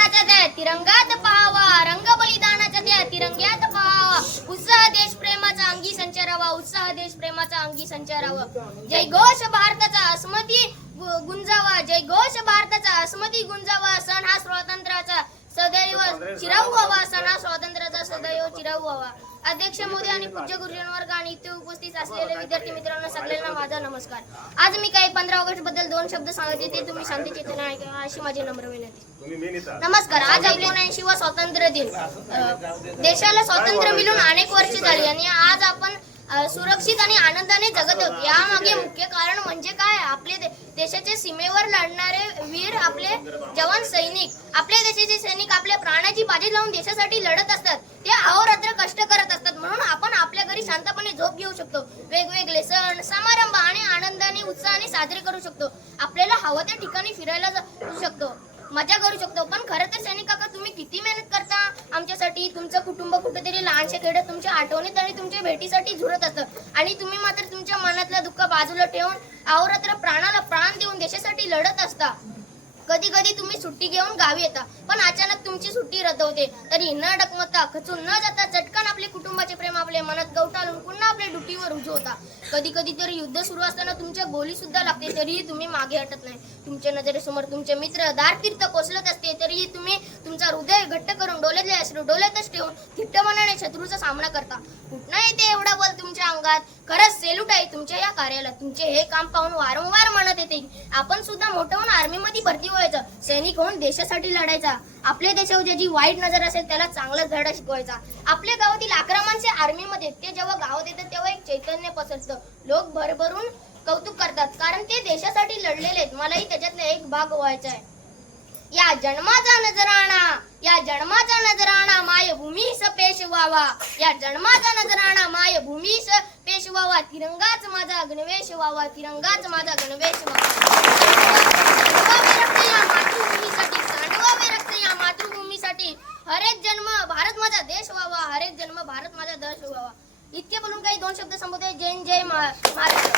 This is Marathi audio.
बलिदानाच्या द्या तिरंगात पाहावा. रंग बलिदानाच्या द्या तिरंग्यात पाहावा. उत्साह देश प्रेमाचा अंगी संचारावा. उत्साह देश प्रेमाचा अंगी संचारावा. जय घोष भारताचा अस्मती गुंजावा. जय घोष भारताचा अस्मती गुंजावा. सण हा स्वातंत्र्याचा सदैव चिराऊ व्हावा सण हा स्वातंत्र्याचा सदैव चिराऊ व्हावा अध्यक्ष मोदी आणि पूज्य गुरुजन वर्ग आणि इथे उपस्थित असलेले विद्यार्थी मित्रांनो सगळ्यांना माझा नमस्कार. आज मी काही पंधरा ऑगस्टबद्दल दोन शब्द सांगायचे ते तुम्ही शांती चेतना ऐका अशी माझी नम्र विनंती. नमस्कार. आज एकोणऐंशी वा स्वातंत्र्य दिन. देशाला स्वातंत्र्य मिळून अनेक वर्ष झाली आणि आज आपण सुरक्षित आणि आनंदाने जगत आहोत. यामागे मुख्य कारण म्हणजे काय? आपले दे- देशाचे सीमेवर लढणारे वीर आपले जवान सैनिक आपल्या देशाचे सैनिक आपल्या प्राणाची बाजी लावून देशासाठी लढत असतात. ते अहोरात्र कष्ट करत असतात म्हणून आपण आपल्या घरी शांतपणे झोप घेऊ शकतो. वेगवेगळे सण समारंभ आणि आनंदाने उत्साहाने साजरे करू शकतो. आपल्याला हवं त्या ठिकाणी फिरायला जाऊ शकतो. मजा करू शकतो. पण खरं तर सैनिक काका तुम्ही किती मेहनत करता? आमच्यासाठी तुमचं कुटुंब कुठेतरी लहानशे खेड्यात तुमच्या आठवणीत आणि तुमच्या भेटीसाठी झुरत असतं. आणि तुम्ही मात्र तुमच्या मनातलं दुःख बाजूला ठेवून अहोरात्र प्राणाला प्राण देऊन देशासाठी लढत असता. कधी कधी तुम्ही सुट्टी घेऊन गावी येता. पण अचानक तुमची सुट्टी रद्द होते. तरी न डकमता खचून न जाता चटकन आपले कुटुंबाचे प्रेम आपल्या मनात गवटाळून पुन्हा आपल्या ड्युटीवर रुजू होता कधी कधी तरी युद्ध सुरू असताना तुमच्या गोली सुद्धा लागते तरीही तुम्ही मागे हटत नाही. तुमच्या नजरेसमोर तुमचे मित्र दारतीर्थ कोसलत असते तरीही तुम्ही तुमचा हृदय घट्ट करून डोल्यातले अश्रू डोल्यातच ठेवून थिट्टपणाने शत्रूचा सामना करता. कुठं येते एवढा बल तुमच्या अंगात? खरंच सेल्यूट आहे तुमच्या या कार्याला. तुमचे हे काम पाहून वारंवार म्हणत येते. आपण सुद्धा मोठं होऊन आर्मी मध्ये भरती व्हायचं. सैनिक होऊन देशासाठी लढायचा. आपल्या देशावर ज्याची वाईट नजर असेल त्याला चांगला धडा शिकवायचा. आपल्या गावातील अकरा माणसे आर्मीमध्ये ते जेव्हा गावात येतात तेव्हा एक चैतन्य पसरतं. लोक भरभरून कौतुक करतात. कारण ते देशासाठी लढलेले आहेत. मलाही त्याच्यातला एक भाग व्हायचा आहे. या जन्माचा नजराणा या जन्माचा नजराणा मायभूमीस पेश व्हावा या जन्माचा नजराणा मायभूमीस पेश व्हावा तिरंगाच माझा गणवेश व्हावा. तिरंगाच माझा गणवेश व्हावा. हरेक जन्म भारत माझा देश व्हावा हरेक जन्म भारत माझा देश व्हावा. इतके बोलून काही दोन शब्द संबोधले जय हिंद, जय महाराष्ट्र